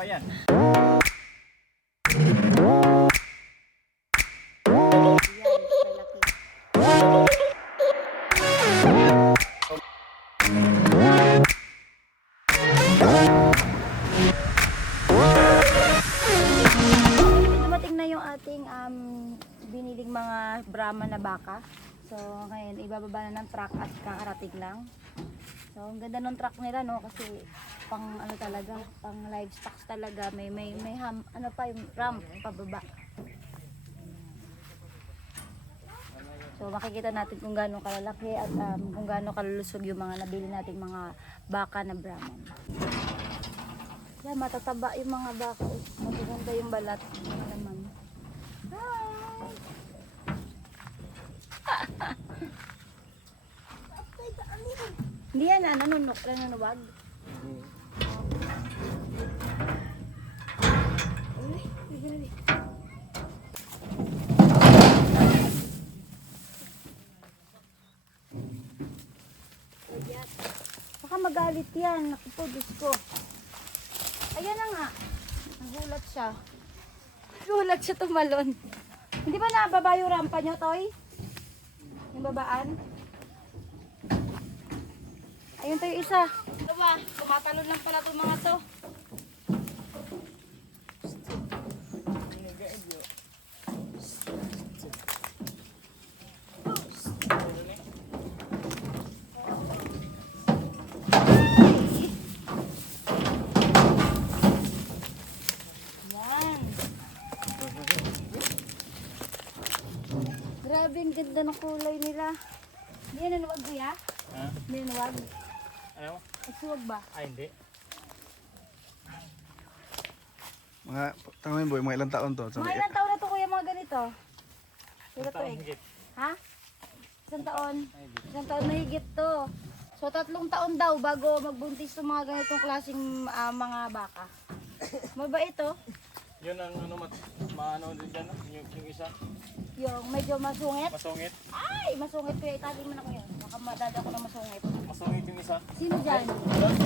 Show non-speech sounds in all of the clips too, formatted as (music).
pa yan. Dumating na yung ating um, biniling mga Brahma na baka. So, ngayon, ibababa na ng truck at kakarating lang. So, ang ganda ng truck nila, no? Kasi pang ano talaga, pang livestock talaga. May, may, may ham, ano pa yung ramp pababa. So makikita natin kung gaano kalalaki at um, kung gaano kalulusog yung mga nabili nating mga baka na Brahman. Yan, matataba yung mga baka. Magaganda yung balat. Naman. Hindi yan na, nanunok, nanunuwag. Uy, uy, uy. Baka magalit yan. Naku ko. Ayan na nga. Nagulat siya. Nagulat siya tumalon. Hindi ba nababa yung rampa niyo, Toy? Yung babaan? Ayun yung isa. Ito ba? Tumatalon lang pala itong mga to. Yan. Grabe, ang ganda ng kulay nila. Hindi yan nanuwag, kuya? Ha? Hindi nanuwag. Ano? Nagsuwag ba? Ay, hindi. Mga, tanongin boy, mga ilang taon to? Sa Mga ilang taon na to kuya mga ganito? Sila to Taong eh. higit. Ha? Isang taon? Isang taon na higit to. So tatlong taon daw bago magbuntis ng mga ganitong klaseng ah, mga baka. Mabait to. Yun ang ano, mat, maano din dyan, yung, yung isa, Yung medyo masungit. masungit. Ay, masungit kuya. Itali mo na kuya. Baka madada ko na masungit. Masungit yung isa. Sino dyan? Yun, yung,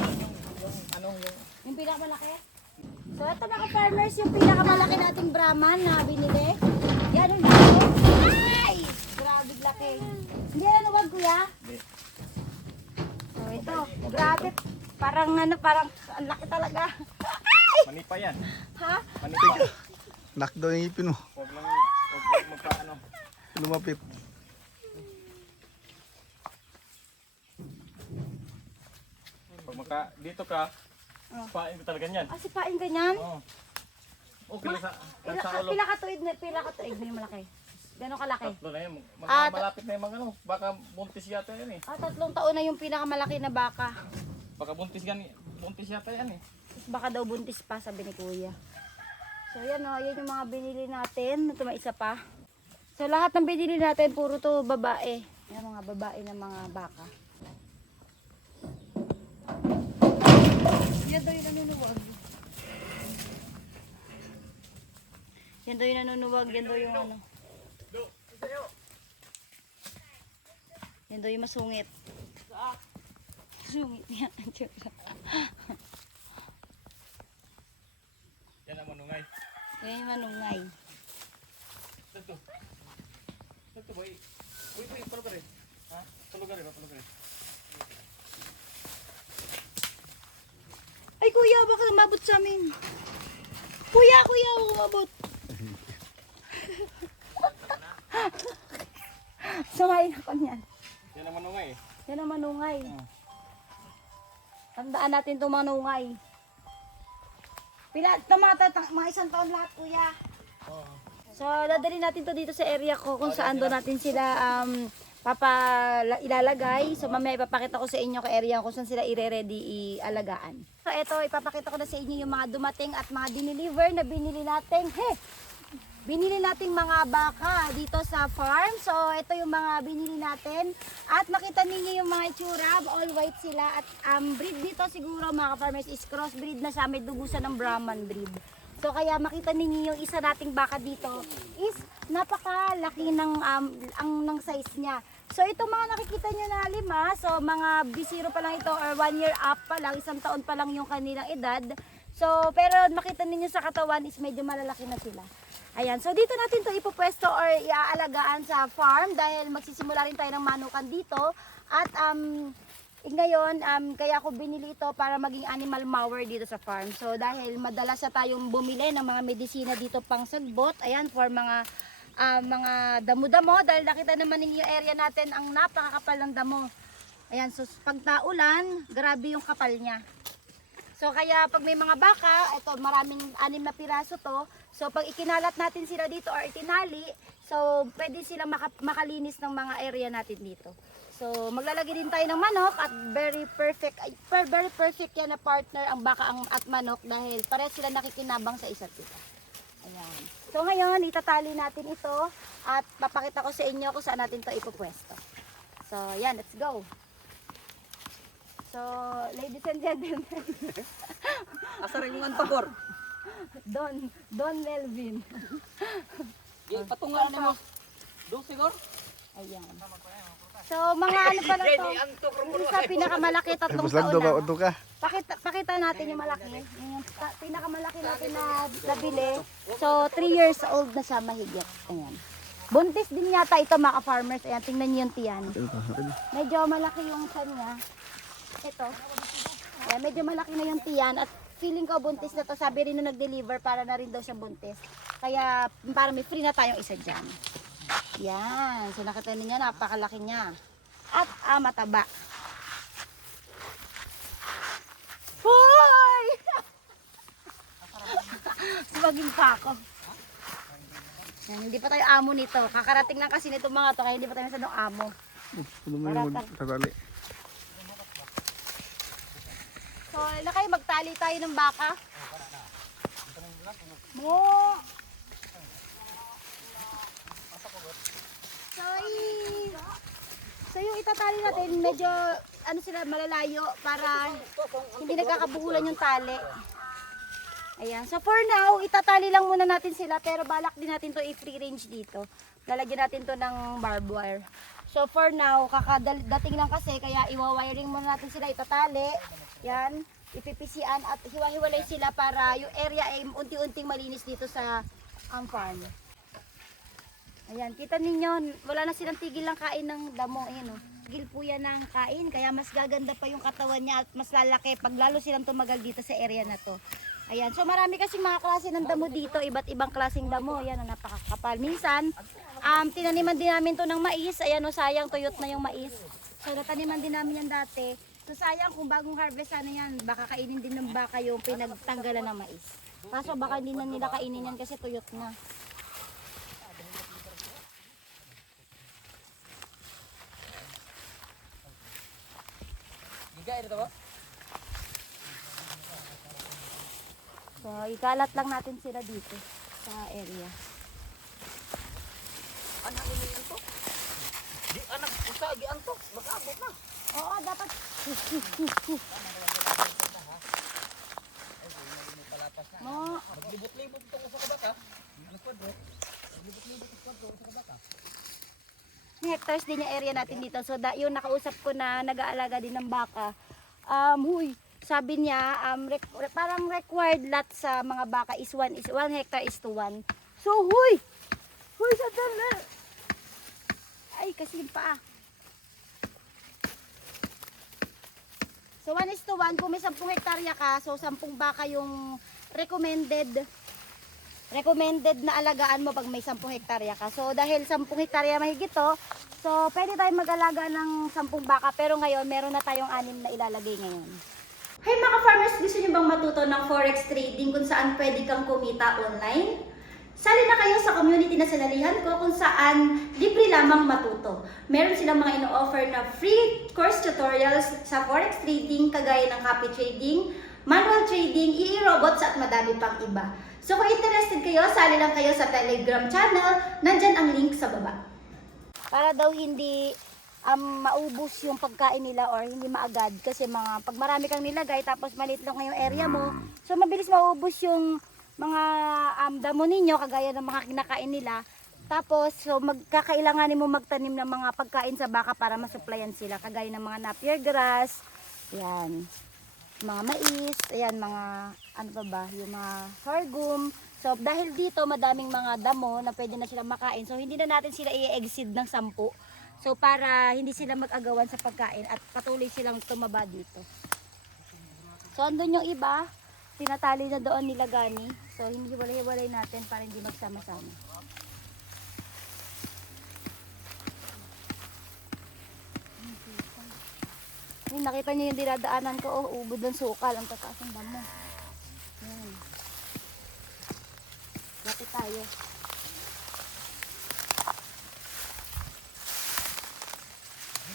yung, ano, yung, Yung pinakamalaki? So ito mga farmers, yung pinakamalaki nating Brahman na binili. Yan ang laki. Ay! Grabe laki. Hindi na wag kuya. hindi. So ito, grabe. Parang ano, parang ang laki talaga. Manipa yan. Ha? Manipa. Knock daw yung ngipin mo. Huwag lang, huwag lang magkaano. Lumapit. Pag maka, dito ka, Oh. pain ko talaga yan. Ah, sipain ganyan? Oo. Okay lang sa, Pila, sa ulo. pila ka tuig na, pila ka tuig na yung malaki. Gano'ng kalaki? Tatlo na yan. Mag, Ah, ta- malapit na yung mga ano. Baka buntis yata yan eh. Ah, tatlong taon na yung pinakamalaki na baka. Baka buntis yan eh. Buntis yata yan eh. Baka daw buntis pa, sabi ni kuya. So yan o, yan yung mga binili natin. Ito may isa pa. So lahat ng binili natin, puro to babae. Yan mga babae na mga baka. Yan daw yung nanunuwag. Yan daw yung nanunuwag, yan daw yung ano. Yan daw yung masungit. Sungit. (laughs) Yan ang manungay. Yung manungay. Dito. Dito boy. Uy, uy, palo ka rin. Ha? Palo ka rin, palo ka rin. Ay kuya, baka umabot sa amin. Kuya, kuya, umabot. (laughs) Sumayin ako niyan. Yan ang manungay. Yan ang manungay. Oh. Tandaan natin itong manungay. Pila, tumata, mga isang taon lahat kuya. So, dadali natin to dito sa area ko kung saan doon natin sila um, papa ilalagay. So, mamaya ipapakita ko sa inyo kung area kung saan sila ire-ready ialagaan. So, ito, ipapakita ko na sa inyo yung mga dumating at mga dineliver na binili natin. He! Binili nating mga baka dito sa farm. So, ito yung mga binili natin. At makita ninyo yung mga itsura. All white sila. At um, breed dito siguro mga farmers is crossbreed na siya. May dugusan ng Brahman breed. So kaya makita ninyo yung isa nating baka dito is napakalaki ng um, ang ng size niya. So itong mga nakikita nyo na lima, so mga B0 pa lang ito or one year up pa lang, isang taon pa lang yung kanilang edad. So, pero makita ninyo sa katawan is medyo malalaki na sila. Ayan, so dito natin to ipopwesto or iaalagaan sa farm dahil magsisimula rin tayo ng manukan dito. At um, ngayon, um, kaya ako binili ito para maging animal mower dito sa farm. So dahil madalas na tayong bumili ng mga medisina dito pang sagbot, ayan, for mga ah, mga damo-damo dahil nakita naman ninyo area natin ang napakakapal ng damo. Ayan, so pag naulan, grabe yung kapal niya. So kaya pag may mga baka, ito maraming anim na piraso to. So pag ikinalat natin sila dito or itinali, so pwede silang maka- makalinis ng mga area natin dito. So maglalagay din tayo ng manok at very perfect, very perfect yan na partner ang baka ang, at manok dahil pares sila nakikinabang sa isa't isa. Ayan. So ngayon, itatali natin ito at papakita ko sa inyo kung saan natin to ipupwesto. So yan, let's go. So, ladies and gentlemen, (laughs) Asa rin yung antagor? Don, Don Melvin. Di, patungan mo. Do siguro? Ayan. So, mga ano pala to? antok Yung sa pinakamalaki, tatlong taon na. ka? Pakita, pakita natin yung malaki. Yung ta- pinakamalaki natin na nabili. So, 3 years old na siya mahigit. Ayan. Buntis din yata ito mga farmers. Ayan, tingnan niyo yung tiyan. Medyo malaki yung tiyan niya. Ito. Ayan, medyo malaki na yung tiyan at feeling ko buntis na to. Sabi rin nung nag-deliver para na rin daw siya buntis. Kaya para may free na tayong isa dyan. Yan. So nakita niyo napakalaki niya. At ah, mataba. Hoy! (laughs) Sumagin pa ako. Yan, hindi pa tayo amo nito. Kakarating lang kasi nito mga to kaya hindi pa tayo masyadong amo. Ano mo yung tatali? So, na kayo magtali tayo ng baka. Mo. So, so yung itatali natin, medyo ano sila malalayo para hindi nagkakabuhulan yung tali. Ayan. So for now, itatali lang muna natin sila pero balak din natin to i-free range dito. Lalagyan natin to ng barbed wire. So for now, kakadating lang kasi kaya iwa-wiring muna natin sila itatali. Yan. Ipipisian at hiwa-hiwalay sila para yung area ay unti-unting malinis dito sa um, farm. Ayan, kita ninyo, wala na silang tigil lang kain ng damo. Ayan o. Tigil po yan ng kain, kaya mas gaganda pa yung katawan niya at mas lalaki pag lalo silang tumagal dito sa area na to. Ayan, so marami kasi mga klase ng damo dito, iba't ibang klaseng damo. Ayan, ang napakakapal. Minsan, um, tinaniman din namin to ng mais. Ayan o, sayang, tuyot na yung mais. So, nataniman din namin yan dati. So, sayang kung bagong harvest sana yan, baka kainin din ng baka yung pinagtanggalan ng mais. Kaso baka hindi na nila kainin yan kasi tuyot na. So, ikalat lang natin sila dito sa area. Anak ini antok. Di anak usa gi antok, mag-abot na. Oo, dapat. Mo, Maglibot-libot tong usa ka baka. Ang kwadro. Maglibot-libot ang kwadro usa ka baka. hectares din yung area natin dito. So, da, yung nakausap ko na nag-aalaga din ng baka, um, huy, sabi niya, um, rec- parang required lot sa mga baka is 1 is 1 hectare is to 1. So, huy! Huy, sa Ay, kasi yung paa. So 1 is to 1, kung may 10 hektarya ka, so 10 baka yung recommended recommended na alagaan mo pag may 10 hektarya ka. So dahil 10 hektarya mahigit to, so pwede tayong mag-alaga ng 10 baka pero ngayon meron na tayong anim na ilalagay ngayon. Hey mga farmers, gusto niyo bang matuto ng forex trading kung saan pwede kang kumita online? Sali na kayo sa community na sinalihan ko kung saan libre lamang matuto. Meron silang mga ino-offer na free course tutorials sa forex trading kagaya ng copy trading, manual trading, e-robots at madami pang iba. So kung interested kayo, sali lang kayo sa Telegram channel. Nandyan ang link sa baba. Para daw hindi um, maubos yung pagkain nila or hindi maagad kasi mga pag marami kang nilagay tapos maliit lang yung area mo, so mabilis maubos yung mga um, damo ninyo kagaya ng mga kinakain nila. Tapos, so magkakailanganin mo magtanim ng mga pagkain sa baka para masuplayan sila. Kagaya ng mga napier grass, yan, mga mais, ayan, mga ano pa ba, yung mga sorghum. So dahil dito madaming mga damo na pwede na sila makain. So hindi na natin sila i-exceed ng sampu. So para hindi sila mag-agawan sa pagkain at patuloy silang tumaba dito. So andun yung iba, tinatali na doon nila gani. So hindi hiwalay-hiwalay natin para hindi magsama-sama. Ay, nakita niyo yung dinadaanan ko, oh, ubod ng sukal, ang tataas ng damo. Yan. Lapit tayo.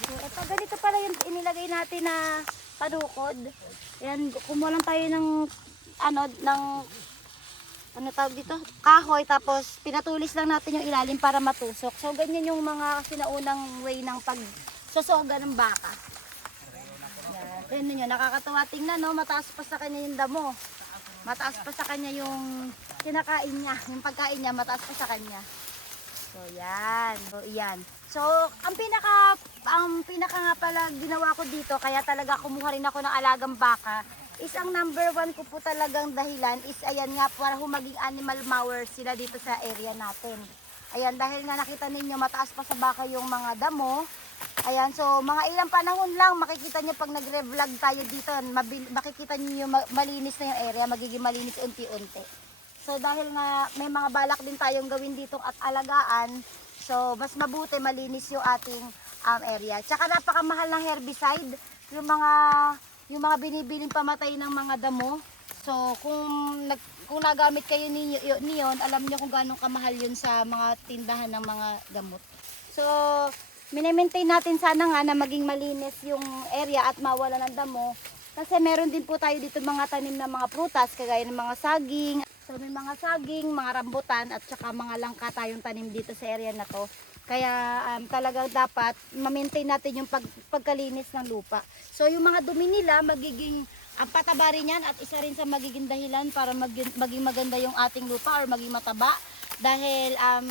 Ito, ganito pala yung inilagay natin na panukod. Yan, kumuha lang tayo ng, ano, ng, ano tawag dito? Kahoy, tapos pinatulis lang natin yung ilalim para matusok. So, ganyan yung mga sinaunang way ng pagsosoga ng baka. Yan, yun yun, nakakatawa tingnan, no? Mataas pa sa kanya yung damo. Mataas pa sa kanya yung kinakain niya. Yung pagkain niya, mataas pa sa kanya. So, yan. So, yan. So, ang pinaka, ang pinaka nga pala ginawa ko dito, kaya talaga kumuha rin ako ng alagang baka, is ang number one ko po talagang dahilan is ayan nga, para humaging animal mowers sila dito sa area natin. Ayan, dahil nga nakita ninyo, mataas pa sa baka yung mga damo. Ayan, so mga ilang panahon lang, makikita nyo pag nagre-vlog tayo dito, makikita nyo malinis na yung area, magiging malinis unti-unti. So dahil nga may mga balak din tayong gawin dito at alagaan, so mas mabuti malinis yung ating um, area. Tsaka napakamahal ng herbicide, yung mga yung mga binibiling pamatay ng mga damo. So kung nag, kung nagamit kayo ninyo, y- niyon, alam niyo kung gaano kamahal yun sa mga tindahan ng mga gamot. So minimaintain natin sana nga na maging malinis yung area at mawala ng damo. Kasi meron din po tayo dito mga tanim na mga prutas, kagaya ng mga saging. So may mga saging, mga rambutan at saka mga langka tayong tanim dito sa area na to. Kaya um, talagang dapat ma-maintain natin yung pag, pagkalinis ng lupa. So yung mga dumi nila magiging ang pataba rin yan at isa rin sa magiging dahilan para maging, maging maganda yung ating lupa or maging mataba dahil um,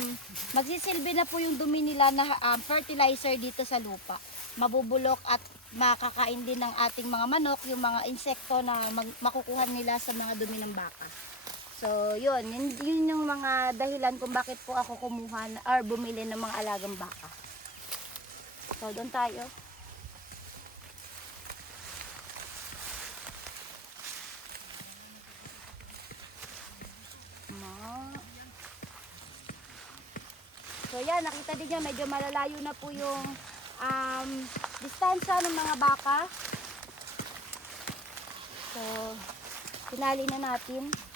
magsisilbi na po yung dumi nila na um, fertilizer dito sa lupa. Mabubulok at makakain din ng ating mga manok, yung mga insekto na makukuha nila sa mga dumi ng baka. So, yun, yun, yun yung mga dahilan kung bakit po ako kumuha or bumili ng mga alagang baka. So, doon tayo. So yan, nakita din niyo, medyo malalayo na po yung um, distansya ng mga baka. So, pinali na natin.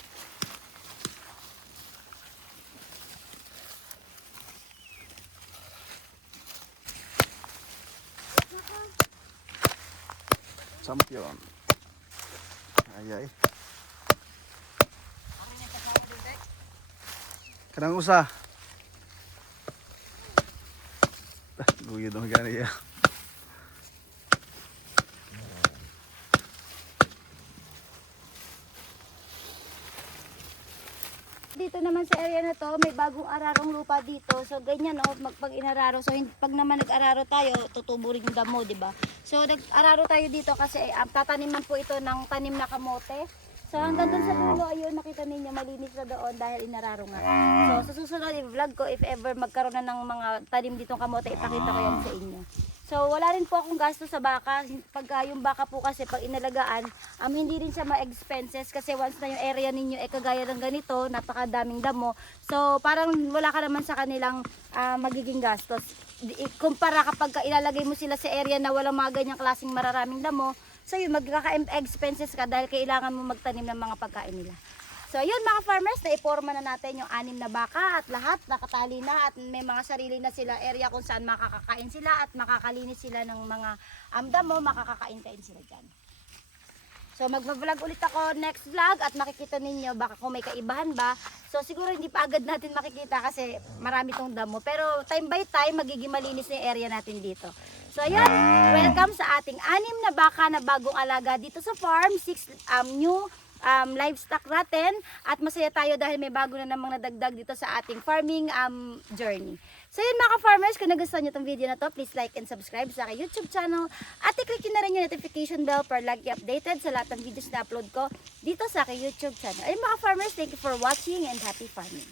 Champion. Ay ay. Kanang usa. (laughs) Ah, Guyo dong gani ya. Dito naman sa area na to, may bagong ararong lupa dito. So ganyan no, mag pag inararo. So pag naman nag-araro tayo, tutubo rin yung damo, 'di ba? So nag-araro tayo dito kasi um, tataniman po ito ng tanim na kamote. So hanggang dun sa dulo, ayun, nakita ninyo, malinis na doon dahil inararo nga. So sa susunod i-vlog ko, if ever magkaroon na ng mga tanim ditong kamote, ipakita ko yan sa inyo. So wala rin po akong gasto sa baka. Pagka yung baka po kasi pag inalagaan, um, hindi rin siya ma-expenses kasi once na yung area ninyo ay kagaya ng ganito, napakadaming damo. So parang wala ka naman sa kanilang ah, magiging gastos. I- Kumpara kapag ka ilalagay mo sila sa area na walang mga ganyang klaseng mararaming damo, so yun, magkaka-expenses ka dahil kailangan mo magtanim ng mga pagkain nila. So ayun mga farmers, naiporma na natin yung anim na baka at lahat nakatali na at may mga sarili na sila area kung saan makakakain sila at makakalinis sila ng mga amdamo, makakakain-kain sila dyan. So magbablog ulit ako next vlog at makikita ninyo baka kung may kaibahan ba. So siguro hindi pa agad natin makikita kasi marami tong damo. Pero time by time magiging malinis na area natin dito. So ayan, welcome sa ating anim na baka na bagong alaga dito sa farm. Six um, new um, livestock natin at masaya tayo dahil may bago na namang nadagdag dito sa ating farming um, journey. So yun mga ka-farmers, kung nagustuhan nyo itong video na to, please like and subscribe sa aking YouTube channel at i-click na rin yung notification bell para lagi updated sa lahat ng videos na upload ko dito sa aking YouTube channel. Ayun mga farmers, thank you for watching and happy farming.